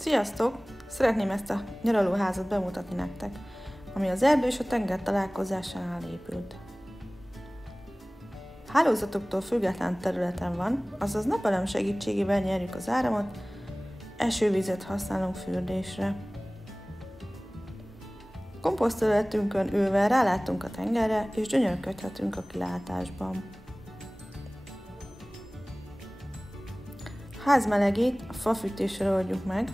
Sziasztok! Szeretném ezt a nyaralóházat bemutatni nektek, ami az erdő és a tenger találkozásánál épült. Hálózatoktól független területen van, azaz napelem segítségével nyerjük az áramot, esővizet használunk fürdésre. Komposztterületünkön ülve rálátunk a tengerre, és gyönyörködhetünk a kilátásban. A ház melegét a fafűtéssel oldjuk meg,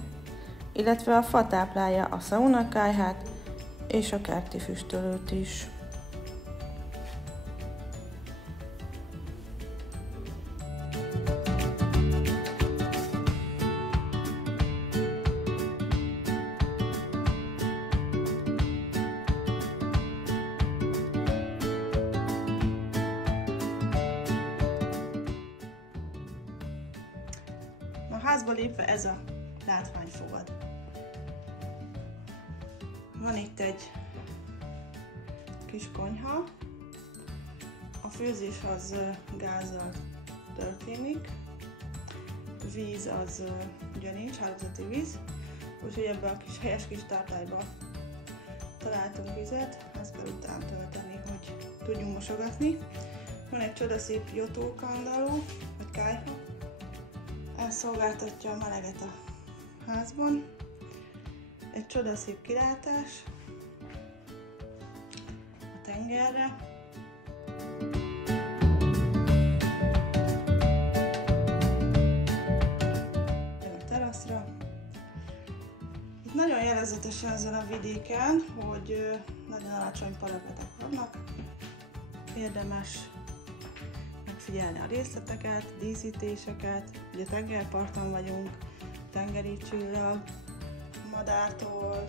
illetve a fa táplálja a szaunakályhát és a kerti füstölőt is. A házba lépve ez a látvány fogad. Van itt egy kis konyha, a főzés az gázzal történik, víz az ugye nincs, hálózati víz, úgyhogy ebbe a kis helyes kis tartályba találtunk vizet, azt kell utána tölteni, hogy tudjunk mosogatni. Van egy csodaszép jotókandalló, vagy kályha, ez szolgáltatja a meleget a házban. Egy csodaszép kilátás a tengerre. A teraszra. Itt nagyon jellegzetes ezen a vidéken, hogy nagyon alacsony parapetek vannak. Érdemes megfigyelni a részleteket, díszítéseket. Ugye tengerparton vagyunk, tengeri csillag, madártól,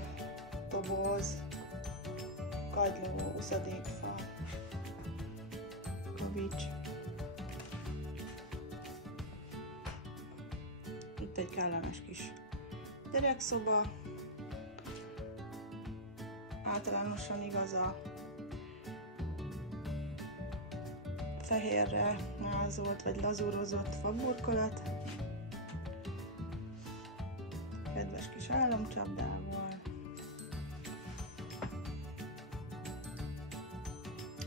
toboz, kagyló, uszadékfa, kavics. Itt egy kellemes kis gyerekszoba. Általánosan igaz a fehérre mázolt vagy lazúrozott faburkolat. Kedves kis álomcsapdával,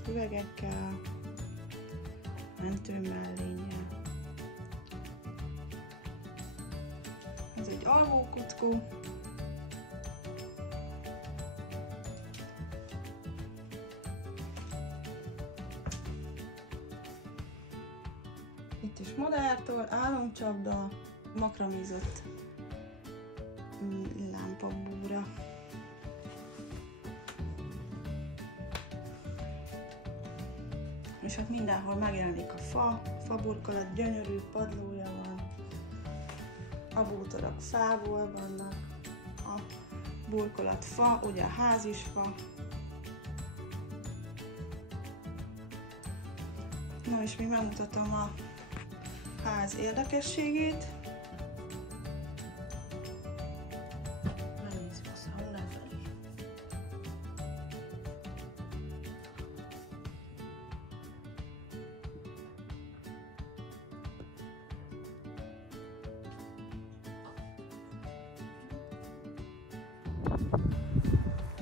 üvegekkel, mentőmellénnyel. Ez egy alvókuckó. Itt is madártól, álomcsapda, makramízott lámpabúra. És hát mindenhol megjelenik a faburkolat, gyönyörű padlója van. A bútorok fából vannak, a burkolat fa, ugye a ház is fa. Na és még megmutatom a ház érdekességét.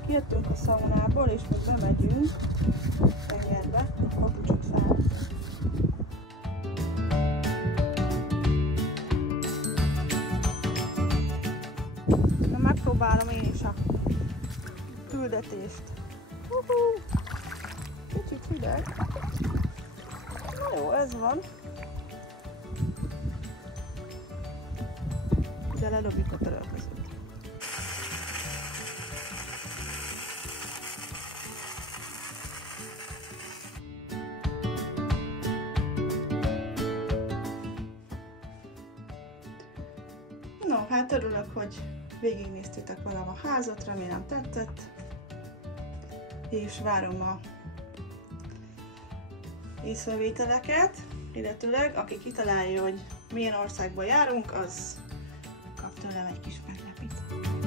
Kijöttünk a szaunából, és most bemegyünk tengerbe, egy papucsot fel. Na, megpróbálom én is a küldetést. Kicsit hideg. Na jó, ez van. De lelobjuk a törölközőt. No, hát örülök, hogy végignéztétek velem a házat, remélem tetszett, és várom a észrevételeket, illetőleg aki kitalálja, hogy milyen országba járunk, az kap tőlem egy kis meglepítést.